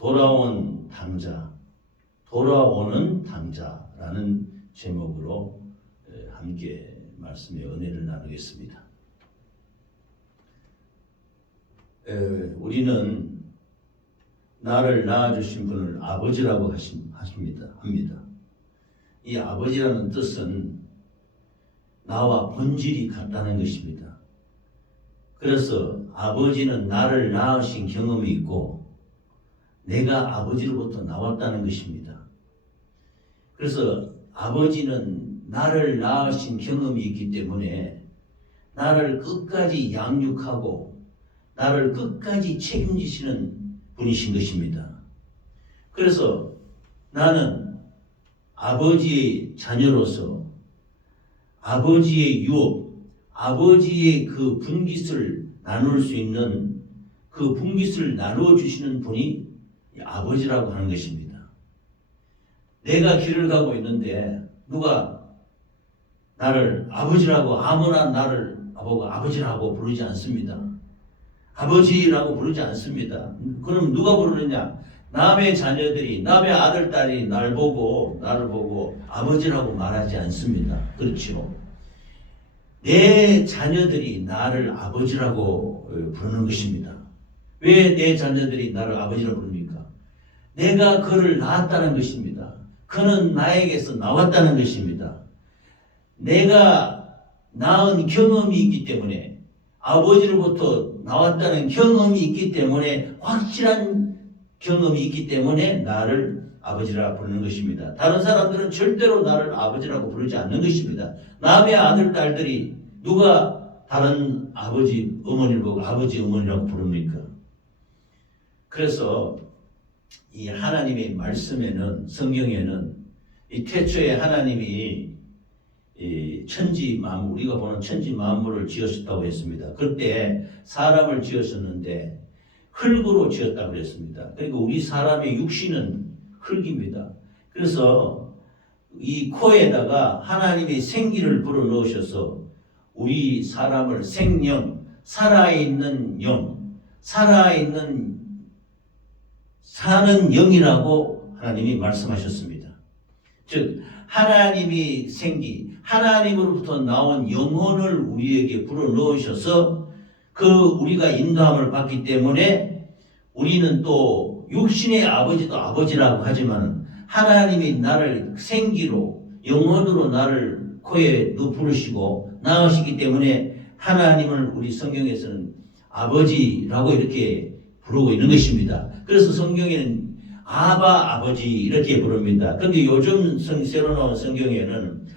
돌아온 당자, 돌아오는 당자라는 제목으로 함께 말씀의 은혜를 나누겠습니다. 우리는 나를 낳아주신 분을 아버지라고 합니다. 이 아버지라는 뜻은 나와 본질이 같다는 것입니다. 그래서 아버지는 나를 낳으신 경험이 있고 내가 아버지로부터 나왔다는 것입니다. 그래서 아버지는 나를 낳으신 경험이 있기 때문에 나를 끝까지 양육하고 나를 끝까지 책임지시는 분이신 것입니다. 그래서 나는 아버지의 자녀로서 아버지의 유업, 아버지의 그 분깃을 나눌 수 있는 그 분깃을 나누어 주시는 분이 아버지라고 하는 것입니다. 내가 길을 가고 있는데 누가 나를 아버지라고 아무나 나를 보고 아버지라고 부르지 않습니다. 아버지라고 부르지 않습니다. 그럼 누가 부르느냐? 남의 자녀들이, 남의 아들, 딸이 나를 보고 아버지라고 말하지 않습니다. 그렇죠? 내 자녀들이 나를 아버지라고 부르는 것입니다. 왜 내 자녀들이 나를 아버지라고 부릅니까? 내가 그를 낳았다는 것입니다. 그는 나에게서 나왔다는 것입니다. 내가 낳은 경험이 있기 때문에 아버지로부터 나왔다는 경험이 있기 때문에 확실한 경험이 있기 때문에 나를 아버지라 부르는 것입니다. 다른 사람들은 절대로 나를 아버지라고 부르지 않는 것입니다. 남의 아들, 딸들이 누가 다른 아버지, 어머니를 보고 아버지, 어머니라고 부릅니까? 그래서 이 하나님의 말씀에는, 성경에는 이 태초에 하나님이 이 천지 만물, 우리가 보는 천지 만물을 지으셨다고 했습니다. 그때 사람을 지으셨는데 흙으로 지었다고 그랬습니다. 그러니까 우리 사람의 육신은 흙입니다. 그래서 이 코에다가 하나님이 생기를 불어넣으셔서 우리 사람을 생명, 살아있는 영, 사는 영이라고 하나님이 말씀하셨습니다. 즉 하나님이 생기, 하나님으로부터 나온 영혼을 우리에게 불어넣으셔서 그 우리가 인도함을 받기 때문에 우리는 또 육신의 아버지도 아버지라고 하지만 하나님이 나를 생기로 영혼으로 나를 코에 부르시고 낳으시기 때문에 하나님을 우리 성경에서는 아버지라고 이렇게 부르고 있는 것입니다. 그래서 성경에는 아바 아버지 이렇게 부릅니다. 그런데 요즘 새로 나온 성경에는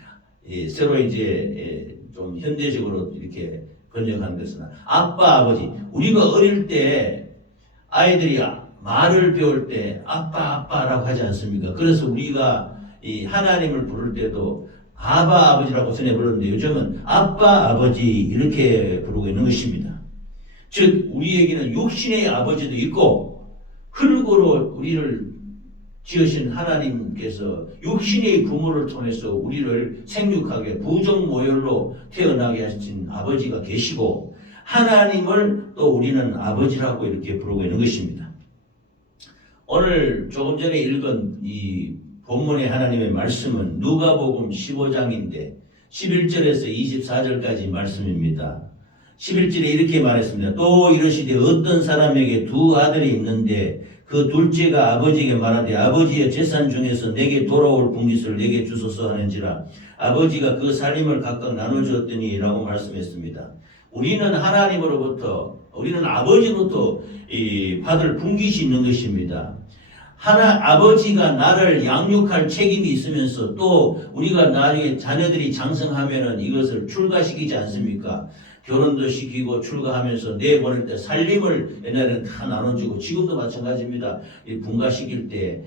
새로 이제 좀 현대적으로 이렇게 번역한 것은 아빠 아버지. 우리가 어릴 때 아이들이 말을 배울 때 아빠라고 하지 않습니까? 그래서 우리가 이 하나님을 부를 때도 아바 아버지라고 전에 불렀는데 요즘은 아빠 아버지 이렇게 부르고 있는 것입니다. 즉 우리에게는 육신의 아버지도 있고 흙으로 우리를 지으신 하나님께서 육신의 부모를 통해서 우리를 생육하게 부정모혈로 태어나게 하신 아버지가 계시고 하나님을 또 우리는 아버지라고 이렇게 부르고 있는 것입니다. 오늘 조금 전에 읽은 이 본문의 하나님의 말씀은 누가복음 15장인데 11절에서 24절까지 말씀입니다. 11절에 이렇게 말했습니다. 또 이르시되 어떤 사람에게 두 아들이 있는데 그 둘째가 아버지에게 말하되 아버지의 재산 중에서 내게 돌아올 분깃을 내게 주소서 하는지라 아버지가 그 살림을 각각 나눠주었더니 라고 말씀했습니다. 우리는 하나님으로부터 우리는 아버지로부터 받을 분깃이 있는 것입니다. 아버지가 나를 양육할 책임이 있으면서 또 우리가 나중에 자녀들이 장성하면은 이것을 출가시키지 않습니까? 결혼도 시키고 출가하면서 내보낼 때 살림을 옛날에는 다 나눠주고 지금도 마찬가지입니다. 분가시킬 때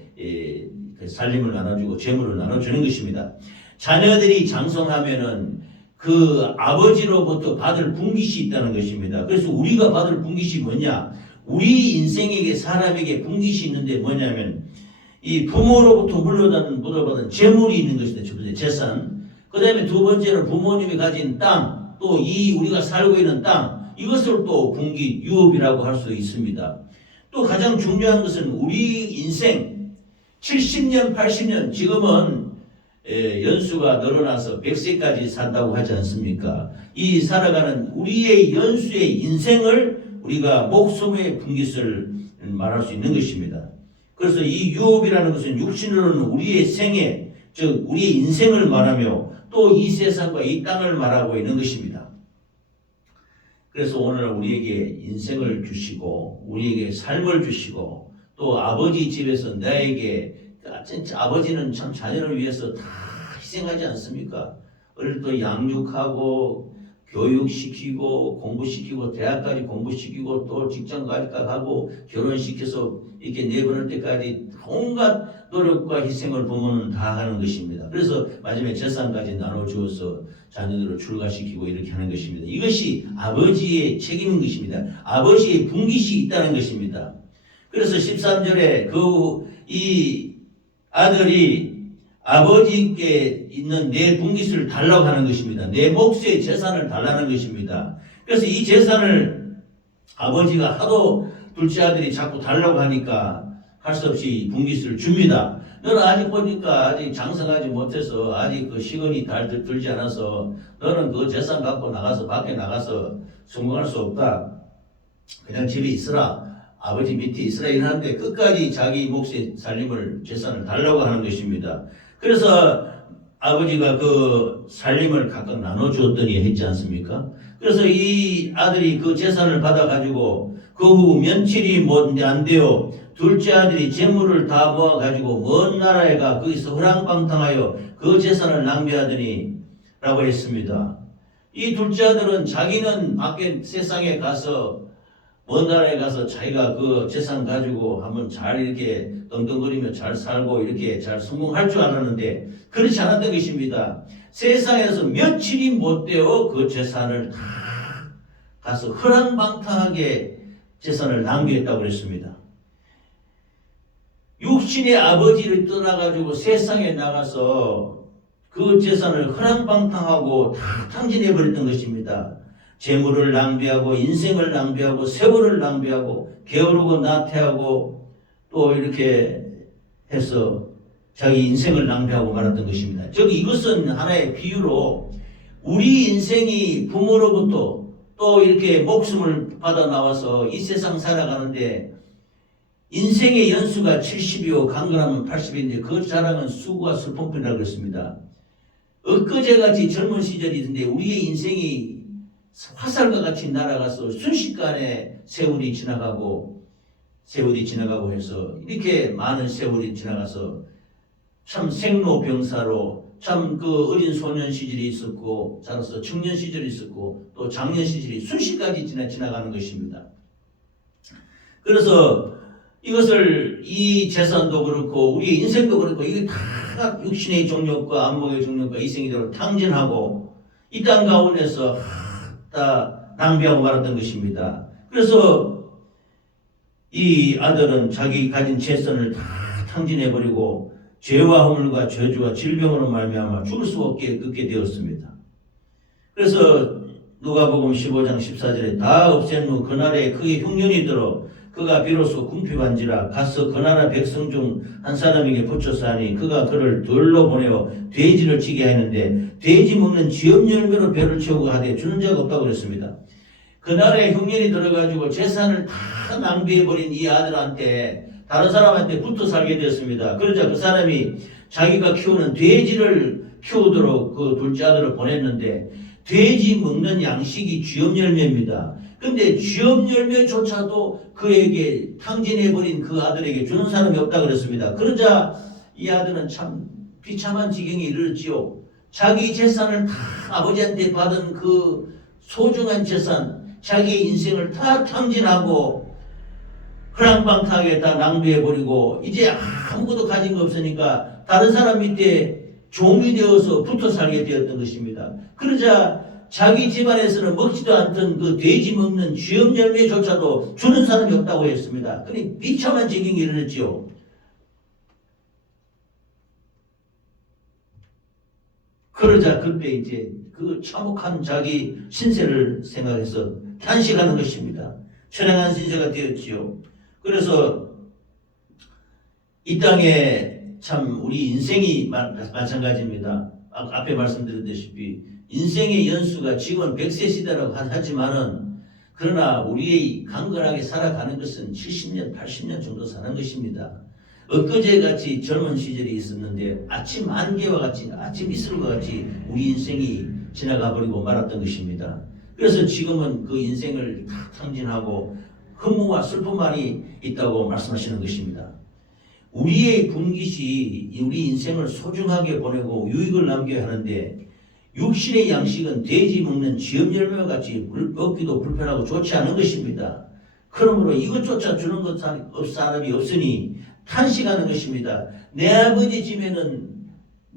살림을 나눠주고 재물을 나눠주는 것입니다. 자녀들이 장성하면은 그 아버지로부터 받을 분깃이 있다는 것입니다. 그래서 우리가 받을 분깃이 뭐냐? 우리 인생에게 사람에게 분깃이 있는데 뭐냐면 이 부모로부터 물려받은 재물이 있는 것입니다. 첫 번째 재산. 그 다음에 두 번째는 부모님이 가진 땅. 또 이 우리가 살고 있는 땅 이것을 또 분깃 유업이라고 할 수 있습니다. 또 가장 중요한 것은 우리 인생 70년, 80년, 지금은 연수가 늘어나서 100세까지 산다고 하지 않습니까? 이 살아가는 우리의 연수의 인생을 우리가 목숨의 분깃을 말할 수 있는 것입니다. 그래서 이 유업이라는 것은 육신으로는 우리의 생애, 즉 우리의 인생을 말하며 또 이 세상과 이 땅을 말하고 있는 것입니다. 그래서 오늘 우리에게 인생을 주시고 우리에게 삶을 주시고 또 아버지 집에서 나에게 진짜 아버지는 참 자녀를 위해서 다 희생하지 않습니까? 어릴 때 양육하고 교육시키고 공부시키고 대학까지 공부시키고 또 직장까지 가고 결혼시켜서 이렇게 내보낼 때까지 온갖 노력과 희생을 부모는 다 하는 것입니다. 그래서 마지막에 재산까지 나눠주어서 자녀들을 출가시키고 이렇게 하는 것입니다. 이것이 아버지의 책임인 것입니다. 아버지의 분깃이 있다는 것입니다. 그래서 13절에 이 아들이 아버지께 있는 내 분깃을 달라고 하는 것입니다. 내 몫의 재산을 달라는 것입니다. 그래서 이 재산을 아버지가 하도 둘째 아들이 자꾸 달라고 하니까 할 수 없이 분깃을 줍니다. 너는 아직 보니까 아직 장성하지 못해서 아직 그 시간이 들지 않아서 너는 그 재산 갖고 나가서 밖에 나가서 성공할 수 없다. 그냥 집에 있으라. 아버지 밑에 있으라 이러는데 끝까지 자기 몫의 살림을 재산을 달라고 하는 것입니다. 그래서 아버지가 그 살림을 각각 나눠주었더니 했지 않습니까? 그래서 이 아들이 그 재산을 받아가지고 그 후 며칠이 안 되어 둘째 아들이 재물을 다 모아가지고 먼 나라에 가 거기서 허랑방탕하여 그 재산을 낭비하더니 라고 했습니다. 이 둘째 아들은 자기는 밖에 세상에 가서 먼 나라에 가서 자기가 그 재산 가지고 한번 잘 이렇게 떵떵거리며 잘 살고 이렇게 잘 성공할 줄 알았는데 그렇지 않았던 것입니다. 세상에서 며칠이 못 되어 그 재산을 다 가서 허랑방탕하게 재산을 낭비했다고 그랬습니다. 육신의 아버지를 떠나가지고 세상에 나가서 그 재산을 허랑방탕하고 다 탕진해버렸던 것입니다. 재물을 낭비하고 인생을 낭비하고 세월을 낭비하고 게으르고 나태하고 또 이렇게 해서 자기 인생을 낭비하고 말았던 것입니다. 즉 이것은 하나의 비유로 우리 인생이 부모로부터 또 이렇게 목숨을 받아 나와서 이 세상 살아가는데 인생의 연수가 70이요 강건하면 80인데 그 자랑은 수고와 슬픔뿐이라고 그랬습니다. 엊그제같이 젊은 시절이 있는데 우리의 인생이 화살과 같이 날아가서 순식간에 세월이 지나가고 해서 이렇게 많은 세월이 지나가서 참 생로병사로 참 그 어린 소년 시절이 있었고 자라서 청년 시절이 있었고 또 장년 시절이 순식간에 지나가는 것입니다. 그래서 이것을 이 재산도 그렇고 우리의 인생도 그렇고 이게 다 육신의 정욕과 안목의 정욕과 이생이대로 탕진하고 이 땅 가운데서 다 낭비하고 말았던 것입니다. 그래서 이 아들은 자기 가진 재산을 다 탕진해버리고 죄와 허물과 저주와 질병으로 말미암아 죽을 수 없게 되었습니다. 그래서 누가복음 15장 14절에 다 없앤 후 그날에 그의 흉년이 들어 그가 비로소 궁핍한지라 가서 그 나라 백성 중 한 사람에게 붙여서 하니 그가 그를 들로 보내어 돼지를 치게 하였는데 돼지 먹는 쥐업 열매로 배를 채우고 하되 주는 자가 없다고 그랬습니다. 그날에 흉년이 들어가지고 재산을 다 낭비해버린 이 아들한테 다른 사람한테 붙어 살게 되었습니다. 그러자 그 사람이 자기가 키우는 돼지를 키우도록 그 둘째 아들을 보냈는데 돼지 먹는 양식이 쥐업 열매입니다. 근데 쥐업 열매조차도 그에게 탕진해버린 그 아들에게 주는 사람이 없다 그랬습니다. 그러자 이 아들은 참 비참한 지경에 이르렀지요. 자기 재산을 다 아버지한테 받은 그 소중한 재산, 자기의 인생을 다 탕진하고 허랑방탕하게 다 낭비해버리고 이제 아무것도 가진 거 없으니까 다른 사람 밑에 종이 되어서 붙어 살게 되었던 것입니다. 그러자 자기 집안에서는 먹지도 않던 그 돼지 먹는 쥐업 열매조차도 주는 사람이 없다고 했습니다. 그러니 비참한 지경이 이르렀지요. 그러자 그때 이제 그 참혹한 자기 신세를 생각해서 탄식하는 것입니다. 천행한 신세가 되었지요. 그래서 이 땅에 참 우리 인생이 마찬가지입니다. 앞에 말씀드렸다시피 인생의 연수가 지금은 100세 시대라고 하지만은 그러나 우리의 강건하게 살아가는 것은 70년, 80년 정도 사는 것입니다. 엊그제 같이 젊은 시절이 있었는데 아침 안개와 같이 아침 이슬과 같이 우리 인생이 지나가 버리고 말았던 것입니다. 그래서 지금은 그 인생을 다 탕진하고 허무와 슬픔만이 있다고 말씀하시는 것입니다. 우리의 분깃이 우리 인생을 소중하게 보내고 유익을 남겨야 하는데 육신의 양식은 돼지 먹는 쥐염 열매와 같이 먹기도 불편하고 좋지 않은 것입니다. 그러므로 이것조차 주는 것 사람이 없으니 탄식하는 것입니다. 내 아버지 집에는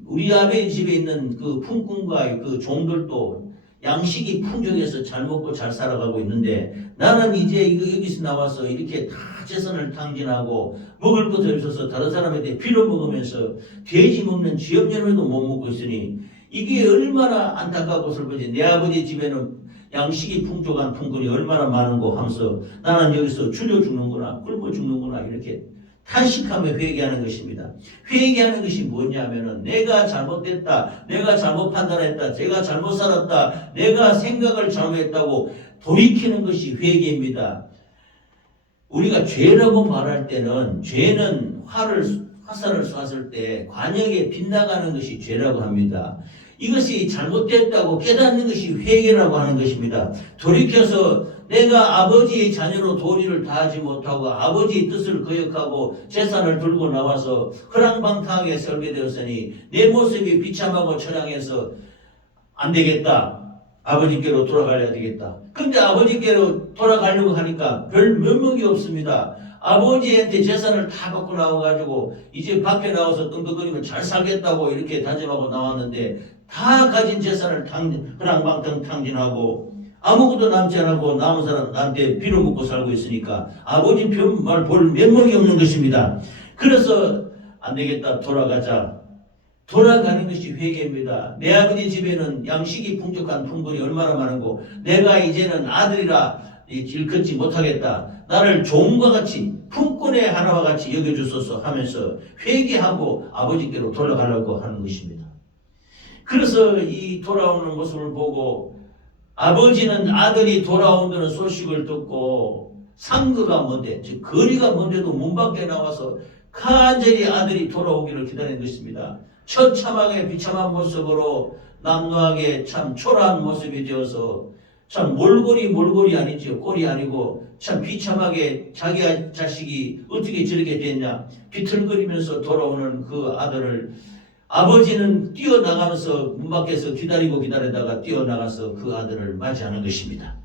우리 아버지 집에 있는 그 품꾼과 그 종들도 양식이 풍족해서 잘 먹고 잘 살아가고 있는데 나는 이제 여기서 나와서 이렇게 다 재산을 탕진하고 먹을 것도 없어서 다른 사람한테 빌어먹으면서 돼지 먹는 쥐염 열매도 못 먹고 있으니 이게 얼마나 안타깝고 슬프지. 내 아버지 집에는 양식이 풍족한 품꾼이 얼마나 많은고 하면서 나는 여기서 줄여 죽는구나 굶어 죽는구나 이렇게 탄식하며 회개하는 것입니다. 회개하는 것이 뭐냐면은 내가 잘못됐다, 내가 잘못 판단했다, 제가 잘못 살았다, 내가 생각을 잘못했다고 돌이키는 것이 회개입니다. 우리가 죄라고 말할 때는 죄는 화살을 쐈을 때 관역에 빗나가는 것이 죄라고 합니다. 이것이 잘못됐다고 깨닫는 것이 회개라고 하는 것입니다. 돌이켜서 내가 아버지의 자녀로 도리를 다하지 못하고 아버지의 뜻을 거역하고 재산을 들고 나와서 허랑방탕하게 살게 되었으니 내 모습이 비참하고 처량해서 안 되겠다. 아버지께로 돌아가야 되겠다. 근데 아버지께로 돌아가려고 하니까 별 면목이 없습니다. 아버지한테 재산을 다 갖고 나와가지고 이제 밖에 나와서 떵떵거리면 잘 살겠다고 이렇게 다짐하고 나왔는데 다 가진 재산을 허랑방탕 탕진하고 아무것도 남지 않고 남은 사람 나한테 빌어먹고 살고 있으니까 아버지 말 볼 면목이 없는 것입니다. 그래서 안 되겠다 돌아가자. 돌아가는 것이 회개입니다. 내 아버지 집에는 양식이 풍족한 품꾼이 얼마나 많은고 내가 이제는 아들이라 길 걷지 못하겠다. 나를 종과 같이 품꾼의 하나와 같이 여겨주소서 하면서 회개하고 아버지께로 돌아가려고 하는 것입니다. 그래서 이 돌아오는 모습을 보고 아버지는 아들이 돌아온다는 소식을 듣고 상거가 먼데 즉 거리가 먼데도 문 밖에 나와서 간절히 아들이 돌아오기를 기다리는 것입니다. 처참하게 비참한 모습으로 남루하게 참 초라한 모습이 되어서 참 몰골이 아니죠. 꼴이 아니고 참 비참하게 자기 자식이 어떻게 저렇게 됐냐 비틀거리면서 돌아오는 그 아들을 아버지는 뛰어나가면서 문 밖에서 기다리다가 뛰어나가서 그 아들을 맞이하는 것입니다.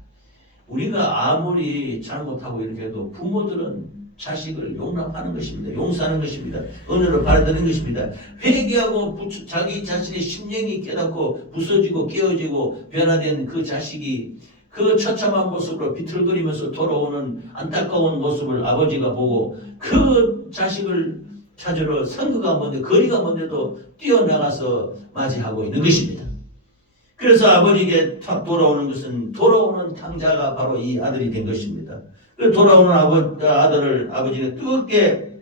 우리가 아무리 잘못하고 이렇게 해도 부모들은 자식을 용납하는 것입니다. 용서하는 것입니다. 은혜로 받아들이는 것입니다. 회개하고 자기 자신의 심령이 깨닫고 부서지고 깨어지고 변화된 그 자식이 그 처참한 모습으로 비틀거리면서 돌아오는 안타까운 모습을 아버지가 보고 그 자식을 찾으러 선거가 먼데 거리가 먼데도 뛰어나가서 맞이하고 있는 것입니다. 그래서 아버지에게 돌아오는 것은 돌아오는 탕자가 바로 이 아들이 된 것입니다. 돌아오는 아들을 아버지는 뜨겁게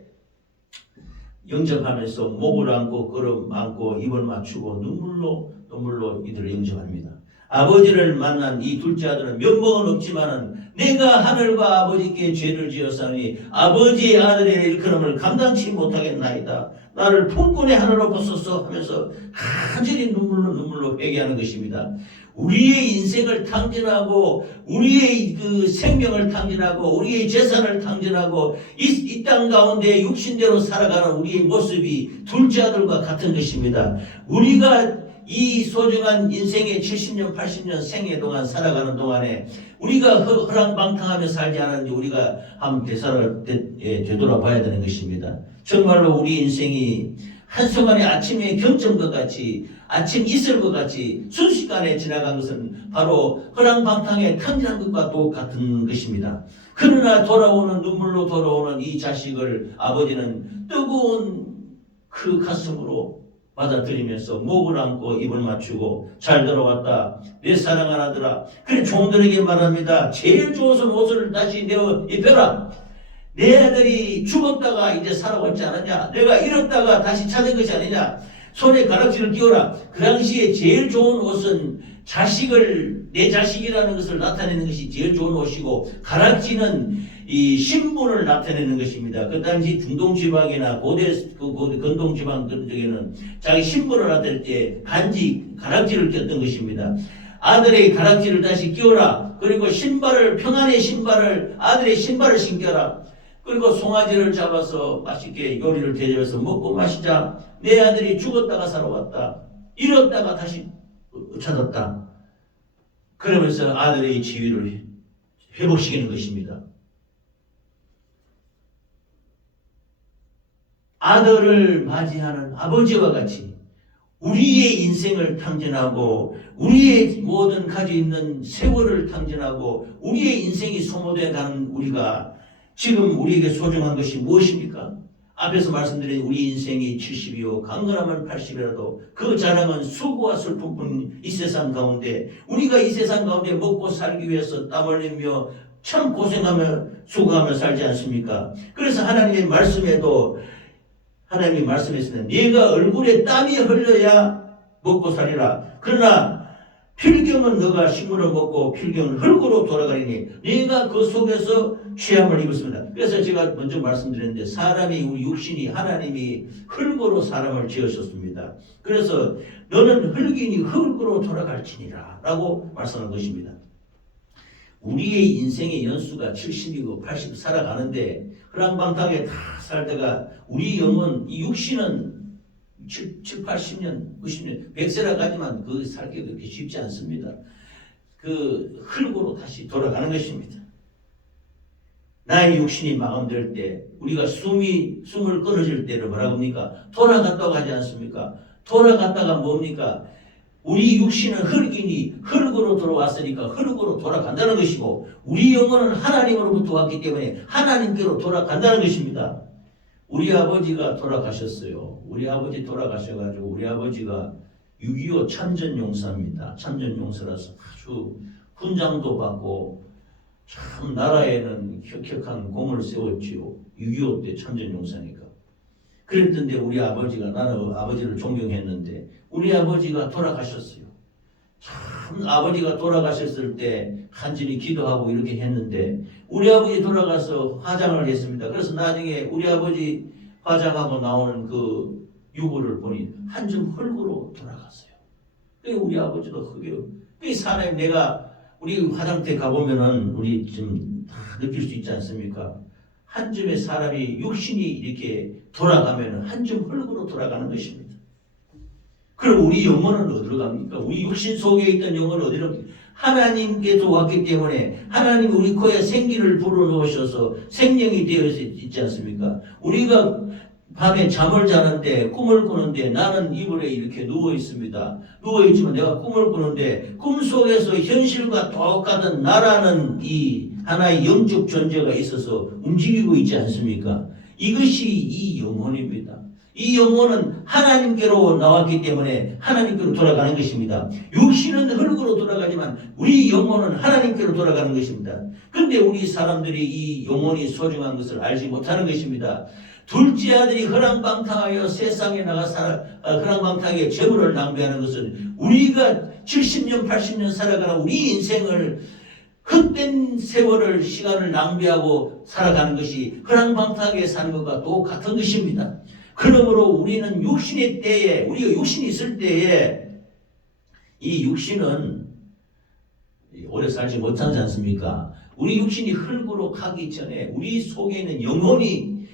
영접하면서 목을 안고 걸음 안고 입을 맞추고 눈물로 이들을 영접합니다. 아버지를 만난 이 둘째 아들은 면목은 없지만은 내가 하늘과 아버지께 죄를 지었사니 아버지의 아들의 일컬음을 감당치 못하겠나이다. 나를 품꾼의 하늘로 벗소서 하면서 간절히 눈물로 회개하는 것입니다. 우리의 인생을 탕진하고 우리의 그 생명을 탕진하고 우리의 재산을 탕진하고 이 땅 가운데 육신대로 살아가는 우리의 모습이 둘째 아들과 같은 것입니다. 우리가 이 소중한 인생의 70년 80년 생애 동안 살아가는 동안에 우리가 허랑방탕하며 살지 않았는지 우리가 한번 되돌아봐야 되는 것입니다. 정말로 우리 인생이 한순간의 아침의 경점과 같이 아침 이슬과 같이 순식간에 지나간 것은 바로 허랑방탕에 탕진한 것과 똑같은 것입니다. 그러나 눈물로 돌아오는 이 자식을 아버지는 뜨거운 그 가슴으로 받아들이면서 목을 안고 입을 맞추고 잘 들어왔다 내 사랑하는 아들아. 그래 종들에게 말합니다. 제일 좋은 옷을 다시 내어 입혀라. 내 아들이 죽었다가 이제 살아왔지 않았냐? 내가 잃었다가 다시 찾은 것이 아니냐? 손에 가락지를 끼워라. 그 당시에 제일 좋은 옷은 내 자식이라는 것을 나타내는 것이 제일 좋은 옷이고, 가락지는 이 신분을 나타내는 것입니다. 그 당시 중동 지방이나 건동 지방 그런 쪽에는 자기 신분을 나타낼 때 가락지를 꼈던 것입니다. 아들의 가락지를 다시 끼워라. 그리고 평안의 신발을, 아들의 신발을 신겨라. 그리고 송아지를 잡아서 맛있게 요리를 대접해서 먹고 마시자. 내 아들이 죽었다가 살아왔다. 잃었다가 다시 찾았다. 그러면서 아들의 지위를 회복시키는 것입니다. 아들을 맞이하는 아버지와 같이 우리의 인생을 탕진하고 우리의 모든 가지고 있는 세월을 탕진하고 우리의 인생이 소모되어 가는 우리가 지금 우리에게 소중한 것이 무엇입니까? 앞에서 말씀드린 우리 인생이 70이요 강건하면 80이라도 그 자랑은 수고와 슬픔뿐 이 세상 가운데, 우리가 이 세상 가운데 먹고 살기 위해서 땀 흘리며 참 고생하며 수고하며 살지 않습니까? 그래서 하나님이 말씀했습니다. 네가 얼굴에 땀이 흘러야 먹고 살리라. 그러나 필경은 너가 식물을 먹고 필경은 흙으로 돌아가리니 네가 그 속에서 취함을 입었습니다. 그래서 제가 먼저 말씀드렸는데, 우리 육신이 하나님이 흙으로 사람을 지으셨습니다. 그래서 너는 흙이니 흙으로 돌아갈지니라 라고 말씀한 것입니다. 우리의 인생의 연수가 70이고 80 살아가는데 흐랑방탕에 다 살다가 우리 영혼, 이 육신은 7, 80년, 90년, 100세라 가지만 그 살기 그렇게 쉽지 않습니다. 그 흙으로 다시 돌아가는 것입니다. 나의 육신이 마감될 때, 우리가 숨을 끊어질 때를 뭐라고 합니까? 돌아갔다고 하지 않습니까? 돌아갔다가 뭡니까? 우리 육신은 흙이니 흙으로 돌아왔으니까 흙으로 돌아간다는 것이고, 우리 영혼은 하나님으로부터 왔기 때문에 하나님께로 돌아간다는 것입니다. 우리 아버지가 돌아가셨어요. 우리 아버지 돌아가셔가지고 우리 아버지가 6.25 참전용사입니다. 참전용사라서 아주 훈장도 받고 참 나라에는 혁혁한 공을 세웠지요. 6.25 때 참전용사니까. 그랬던데 우리 아버지가, 나는 아버지를 존경했는데 우리 아버지가 돌아가셨어요. 참 아버지가 돌아가셨을 때 간절히 기도하고 이렇게 했는데 우리 아버지 돌아가서 화장을 했습니다. 그래서 나중에 우리 아버지 화장하고 나오는 그 유골을 보니 한 줌 흙으로 돌아갔어요. 우리 아버지도 흙이에요. 사람이 우리 화장터에 가보면은 우리 좀 다 느낄 수 있지 않습니까? 한 줌의 사람이 육신이 이렇게 돌아가면은 한 줌 흙으로 돌아가는 것입니다. 그럼 우리 영혼은 어디로 갑니까? 우리 육신 속에 있던 영혼은 어디로 갑니까? 하나님께서 왔기 때문에 하나님이 우리 코에 생기를 불어넣으셔서 생명이 되어 있지 않습니까? 우리가 밤에 잠을 자는데 꿈을 꾸는데 나는 이불에 이렇게 누워 있습니다. 누워 있지만 내가 꿈을 꾸는데 꿈속에서 현실과 똑같은 나라는 이 하나의 영적 존재가 있어서 움직이고 있지 않습니까? 이것이 이 영혼입니다. 이 영혼은 하나님께로 나왔기 때문에 하나님께로 돌아가는 것입니다. 육신은 흙으로 돌아가지만 우리 영혼은 하나님께로 돌아가는 것입니다. 그런데 우리 사람들이 이 영혼이 소중한 것을 알지 못하는 것입니다. 둘째 아들이 허랑방탕하여 세상에 나가 허랑방탕하게 재물을 낭비하는 것은 우리가 70년 80년 살아가는 우리 인생을 헛된 세월을 시간을 낭비하고 살아가는 것이 허랑방탕하게 사는 것과 똑같은 것입니다. 그러므로 우리는 육신의 때에, 우리가 육신이 있을 때에 이 육신은 오래 살지 못하지 않습니까? 우리 육신이 흙으로 가기 전에 우리 속에 있는 영혼이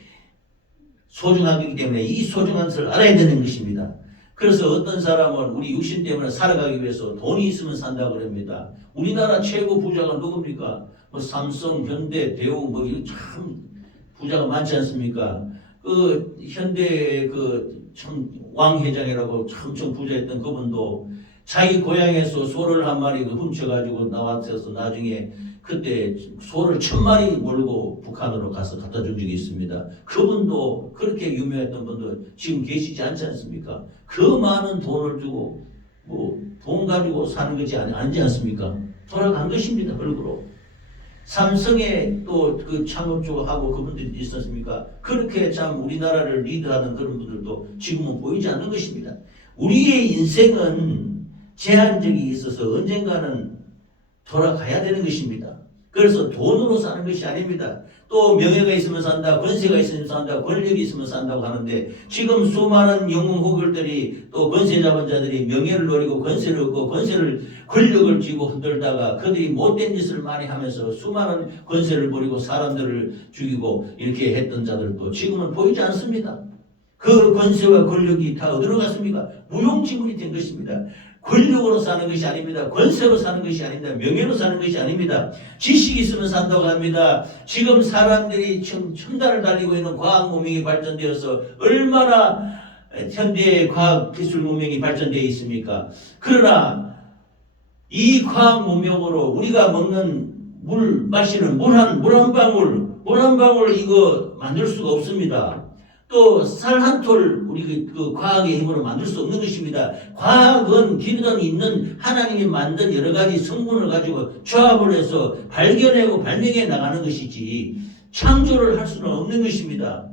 소중하기 때문에 이 소중한 것을 알아야 되는 것입니다. 그래서 어떤 사람은 우리 육신 때문에 살아가기 위해서 돈이 있으면 산다고 그럽니다. 우리나라 최고 부자가 누굽니까? 삼성, 현대, 대우 참 부자가 많지 않습니까? 현대 참 왕회장이라고 엄청 부자였던 그분도 자기 고향에서 소를 한 마리 훔쳐가지고 나와서 나중에 그때 소를 1000마리 몰고 북한으로 가서 갖다 준 적이 있습니다. 그분도 그렇게 유명했던 분도 지금 계시지 않지 않습니까? 그 많은 돈을 주고 돈 가지고 사는 것이 아니지 않습니까? 돌아간 것입니다. 흙으로. 삼성에 또 그 창업 쪽하고 그분들이 있었습니까? 그렇게 참 우리나라를 리드하는 그런 분들도 지금은 보이지 않는 것입니다. 우리의 인생은 제한적이 있어서 언젠가는 돌아가야 되는 것입니다. 그래서 돈으로 사는 것이 아닙니다. 또 명예가 있으면 산다, 권세가 있으면 산다, 권력이 있으면 산다고 하는데 지금 수많은 영웅 호결들이 또 권세 잡은 자들이 명예를 노리고 권세를 얻고 권력을 쥐고 흔들다가 그들이 못된 짓을 많이 하면서 수많은 권세를 부리고 사람들을 죽이고 이렇게 했던 자들도 지금은 보이지 않습니다. 그 권세와 권력이 다 어디로 갔습니까? 무용지물이 된 것입니다. 권력으로 사는 것이 아닙니다. 권세로 사는 것이 아닙니다. 명예로 사는 것이 아닙니다. 지식이 있으면 산다고 합니다. 지금 사람들이 첨단을 달리고 있는 과학 문명이 발전되어서 얼마나 현대의 과학 기술 문명이 발전되어 있습니까? 그러나 이 과학 문명으로 우리가 먹는 물, 마시는 물 한 방울 이거 만들 수가 없습니다. 또 쌀 한 톨 우리 그 과학의 힘으로 만들 수 없는 것입니다. 과학은 기존에 있는 하나님이 만든 여러 가지 성분을 가지고 조합을 해서 발견하고 발명해 나가는 것이지 창조를 할 수는 없는 것입니다.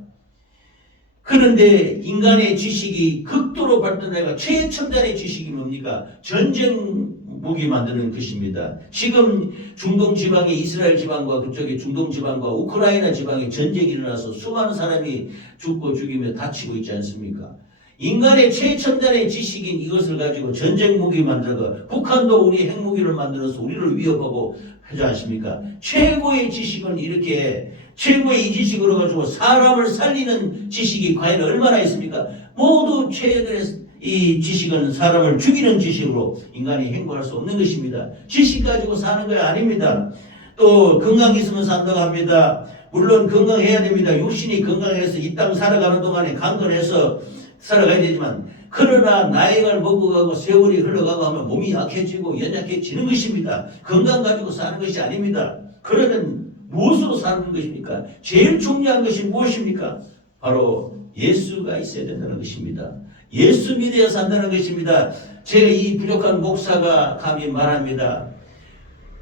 그런데 인간의 지식이 극도로 발전해가 최첨단의 지식이 뭡니까? 전쟁 무기 만드는 것입니다. 지금 중동 지방의 이스라엘 지방과 그쪽에 중동 지방과 우크라이나 지방에 전쟁이 일어나서 수많은 사람이 죽고 죽이며 다치고 있지 않습니까? 인간의 최첨단의 지식인 이것을 가지고 전쟁 무기 만들고 북한도 우리 핵무기를 만들어서 우리를 위협하고 하지 않습니까? 최고의 지식은 이렇게 최고의 이 지식으로 가지고 사람을 살리는 지식이 과연 얼마나 있습니까? 모두 최근의 이 지식은 사람을 죽이는 지식으로 인간이 행복할 수 없는 것입니다. 지식 가지고 사는 거 아닙니다. 또 건강이 있으면 산다고 합니다. 물론 건강해야 됩니다. 육신이 건강해서 이 땅 살아가는 동안에 강건해서 살아가야 되지만 그러나 나이가 먹고 가고 세월이 흘러가고 하면 몸이 약해지고 연약해지는 것입니다. 건강 가지고 사는 것이 아닙니다. 그러면 무엇으로 사는 것입니까? 제일 중요한 것이 무엇입니까? 바로 예수가 있어야 된다는 것입니다. 예수 믿어야 산다는 것입니다. 제가 이 부족한 목사가 감히 말합니다.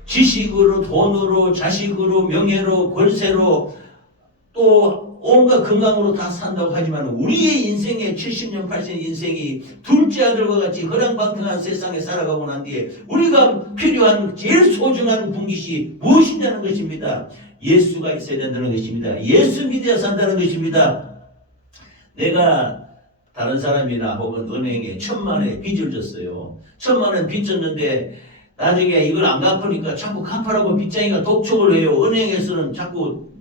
지식으로, 돈으로, 자식으로, 명예로, 권세로 또 온갖 건강으로 다 산다고 하지만 우리의 인생의 70년, 80년 인생이 둘째 아들과 같이 허랑방탕한 세상에 살아가고 난 뒤에 우리가 필요한 제일 소중한 분깃이 무엇이냐는 것입니다. 예수가 있어야 된다는 것입니다. 예수 믿어야 산다는 것입니다. 내가 다른 사람이나 혹은 은행에 1,000만 원의 빚을 졌어요. 1,000만 원 빚 졌는데 나중에 이걸 안 갚으니까 자꾸 갚으라고 빚쟁이가 독촉을 해요. 은행에서는 자꾸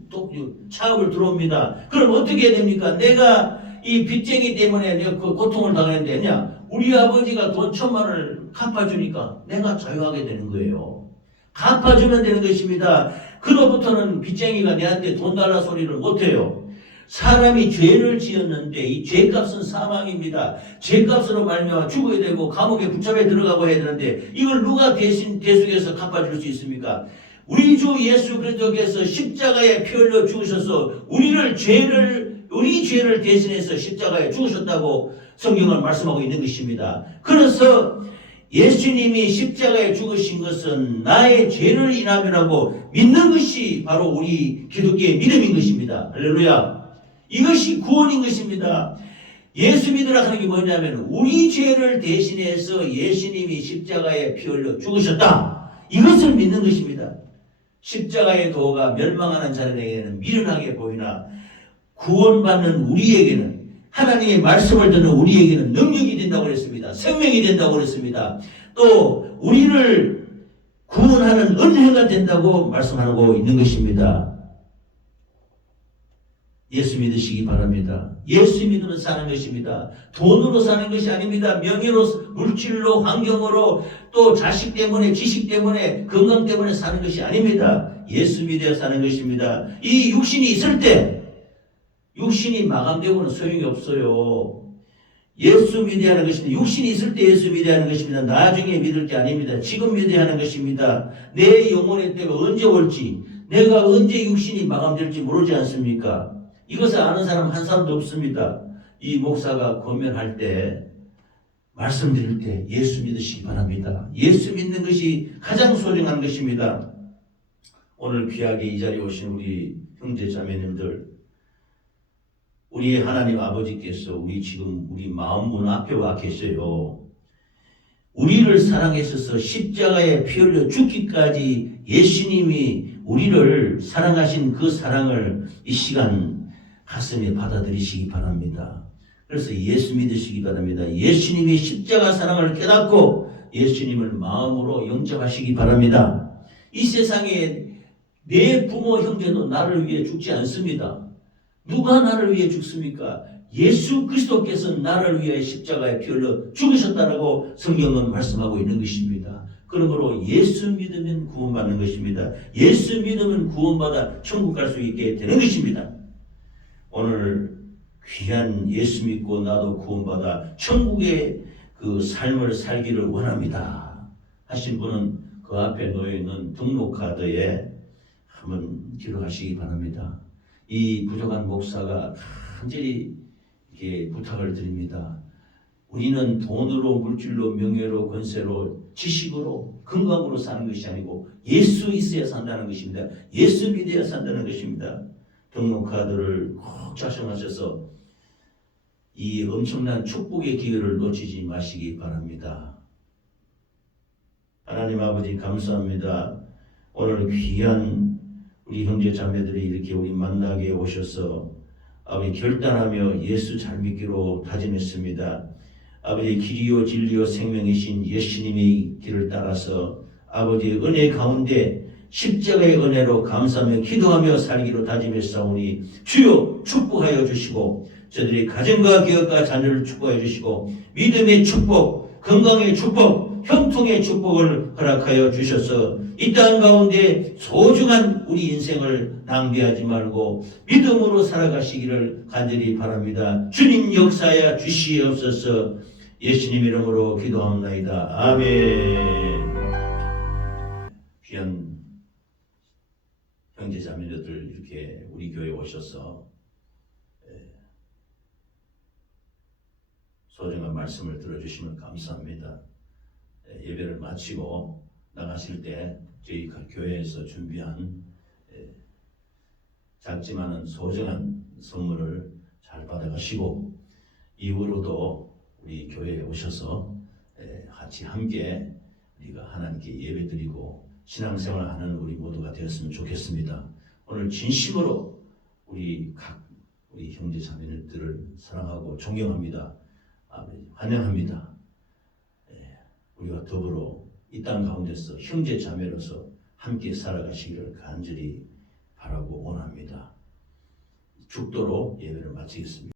차업을 들어옵니다. 그럼 어떻게 해야 됩니까? 내가 이 빚쟁이 때문에 내가 그 고통을 당했는데 아니야. 우리 아버지가 돈 1,000만 원을 갚아주니까 내가 자유하게 되는 거예요. 갚아주면 되는 것입니다. 그로부터는 빚쟁이가 내한테 돈 달라 소리를 못해요. 사람이 죄를 지었는데 이 죄값은 사망입니다. 죄값으로 말미암아 죽어야 되고 감옥에 붙잡혀 들어가고 해야 되는데 이걸 누가 대속해서 갚아줄 수 있습니까? 우리 주 예수 그리스도께서 십자가에 피 흘려 죽으셔서 우리 죄를 대신해서 십자가에 죽으셨다고 성경은 말씀하고 있는 것입니다. 그래서 예수님이 십자가에 죽으신 것은 나의 죄를 인하면하고 믿는 것이 바로 우리 기독교의 믿음인 것입니다. 할렐루야. 이것이 구원인 것입니다. 예수 믿으라 하는 게 뭐냐면 우리 죄를 대신해서 예수님이 십자가에 피 흘려 죽으셨다. 이것을 믿는 것입니다. 십자가의 도가 멸망하는 자들에게는 미련하게 보이나 구원받는 우리에게는 하나님의 말씀을 듣는 우리에게는 능력이 된다고 그랬습니다. 생명이 된다고 그랬습니다. 또 우리를 구원하는 은혜가 된다고 말씀하고 있는 것입니다. 예수 믿으시기 바랍니다. 예수 믿으면 사는 것입니다. 돈으로 사는 것이 아닙니다. 명예로, 물질로, 환경으로, 또 자식 때문에, 지식 때문에, 건강 때문에 사는 것이 아닙니다. 예수 믿어야 사는 것입니다. 이 육신이 있을 때 육신이 마감되고는 소용이 없어요. 예수 믿어야 하는 것입니다. 육신이 있을 때 예수 믿어야 하는 것입니다. 나중에 믿을 게 아닙니다. 지금 믿어야 하는 것입니다. 내 영혼의 때가 언제 올지, 내가 언제 육신이 마감될지 모르지 않습니까? 이것을 아는 사람 한 사람도 없습니다. 이 목사가 권면할 때, 말씀드릴 때 예수 믿으시기 바랍니다. 예수 믿는 것이 가장 소중한 것입니다. 오늘 귀하게 이 자리에 오신 우리 형제 자매님들, 우리 하나님 아버지께서 우리 마음문 앞에 와 계세요. 우리를 사랑하셔서 십자가에 피 흘려 죽기까지 예수님이 우리를 사랑하신 그 사랑을 이 시간 가슴에 받아들이시기 바랍니다. 그래서 예수 믿으시기 바랍니다. 예수님의 십자가 사랑을 깨닫고 예수님을 마음으로 영접하시기 바랍니다. 이 세상에 내 부모 형제도 나를 위해 죽지 않습니다. 누가 나를 위해 죽습니까? 예수 그리스도께서 나를 위해 십자가에 피 흘려 죽으셨다라고 성경은 말씀하고 있는 것입니다. 그러므로 예수 믿으면 구원받는 것입니다. 예수 믿으면 구원받아 천국 갈 수 있게 되는 것입니다. 오늘 귀한 예수 믿고 나도 구원받아 천국의 그 삶을 살기를 원합니다 하신 분은 그 앞에 놓여있는 등록카드에 한번 기록하시기 바랍니다. 이 부족한 목사가 간절히 이렇게 부탁을 드립니다. 우리는 돈으로, 물질로, 명예로, 권세로, 지식으로, 건강으로 사는 것이 아니고 예수 있어야 산다는 것입니다. 예수 믿어야 산다는 것입니다. 등록카드를 꼭 작성하셔서 이 엄청난 축복의 기회를 놓치지 마시기 바랍니다. 하나님 아버지 감사합니다. 오늘 귀한 우리 형제 자매들이 이렇게 우리 만나게 오셔서 아버지 결단하며 예수 잘 믿기로 다짐했습니다. 아버지 길이요 진리요 생명이신 예수님의 길을 따라서 아버지 은혜 가운데 십자가의 은혜로 감사하며 기도하며 살기로 다짐했사오니 주여 축복하여 주시고 저들이 가정과 기업과 자녀를 축복해 주시고 믿음의 축복, 건강의 축복, 형통의 축복을 허락하여 주셔서 이 땅 가운데 소중한 우리 인생을 낭비하지 말고 믿음으로 살아가시기를 간절히 바랍니다. 주님 역사하여 주시옵소서. 예수님 이름으로 기도합니다. 아멘. 귀한 형제 자매들 이렇게 우리 교회에 오셔서 소중한 말씀을 들어주시면 감사합니다. 예배를 마치고 나가실 때 저희 교회에서 준비한 작지만은 소중한 선물을 잘 받아가시고 이후로도 우리 교회에 오셔서 같이 함께 우리가 하나님께 예배드리고 신앙생활하는 우리 모두가 되었으면 좋겠습니다. 오늘 진심으로 우리 형제 자매들을 사랑하고 존경합니다. 환영합니다. 우리가 더불어 이 땅 가운데서 형제 자매로서 함께 살아가시기를 간절히 바라고 원합니다. 죽도록 예배를 마치겠습니다.